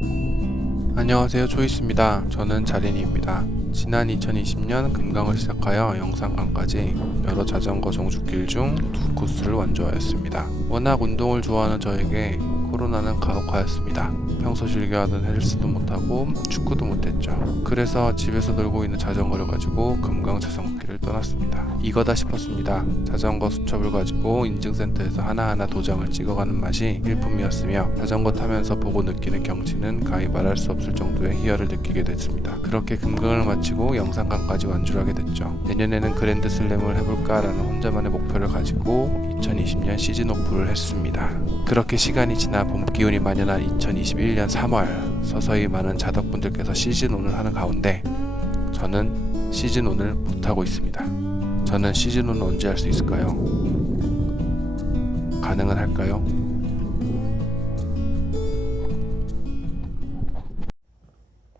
안녕하세요 초이스입니다. 저는 자린이입니다. 지난 2020년 금강을 시작하여 영산강까지 여러 자전거 종주길 중 두 코스를 완주하였습니다. 워낙 운동을 좋아하는 저에게 코로나는 가혹하였습니다. 평소 즐겨하던 헬스도 못하고 축구도 못했죠. 그래서 집에서 놀고 있는 자전거를 가지고 금강 자전거길을 떠났습니다. 이거다 싶었습니다. 자전거 수첩을 가지고 인증센터에서 하나하나 도장을 찍어가는 맛이 일품이었으며 자전거 타면서 보고 느끼는 경치는 가히 말할 수 없을 정도의 희열을 느끼게 됐습니다. 그렇게 금강을 마치고 영산강까지 완주를 하게 됐죠. 내년에는 그랜드 슬램을 해볼까라는 혼자만의 목표를 가지고 2020년 시즌 오프를 했습니다. 그렇게 시간이 지나 봄 기운이 만연한 2021년 3월 서서히 많은 자덕분들께서 시즌 온을 하는 가운데 저는 시즌 온을 못하고 있습니다. 저는 시즌 온을 언제 할 수 있을까요? 가능은 할까요?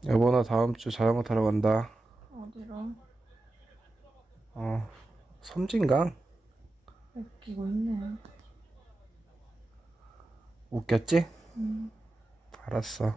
여보 나 다음 주 자전거 타러 간다. 어디로? 어 섬진강 웃기고 있네. 웃겼지? 음. 알았어.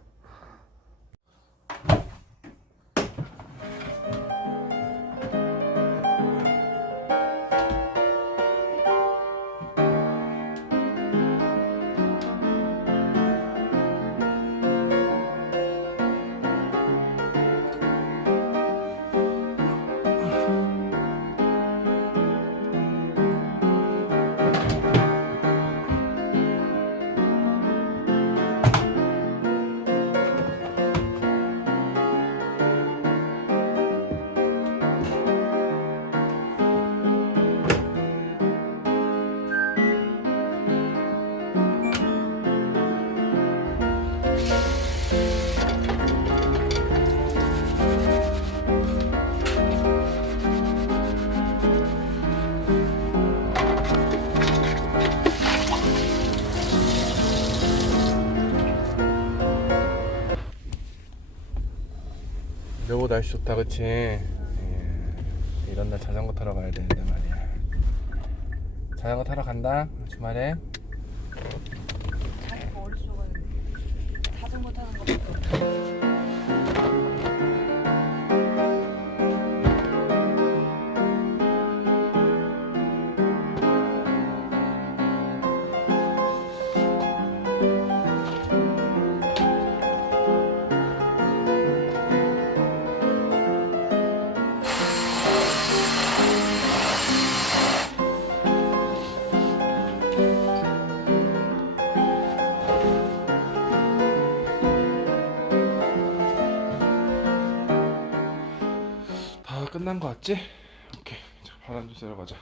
여보 날씨 좋다 그치? 예, 이런 날 자전거 타러 가야 되는데 말이야 자전거 타러 간다 주말에 자기 머릿속에 자전거 타는 것밖에 없어. 끝난 거 같지? 오케이 자 바람 좀 쐬러 가자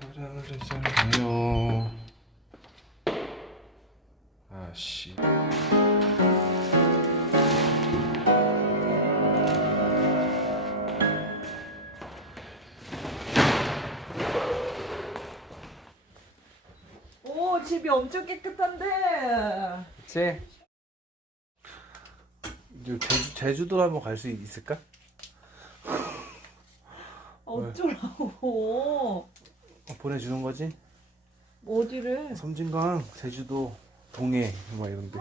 바람을 좀 쐬러 가요 아씨 오 집이 엄청 깨끗한데. 그치? 제주, 제주도 한번 갈 수 있을까? 어쩌라고? 어, 보내주는 거지? 어디를? 섬진강, 제주도, 동해 막 이런데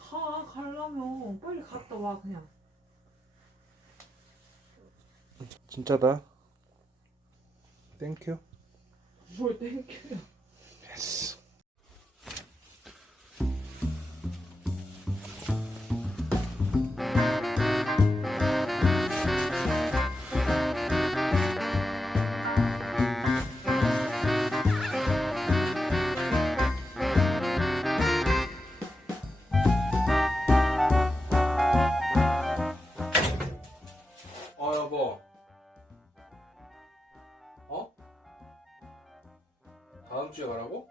가 가려면 빨리 갔다 와 그냥. 진짜다 땡큐 뭘 땡큐야. 예스 다음 주에 가라고?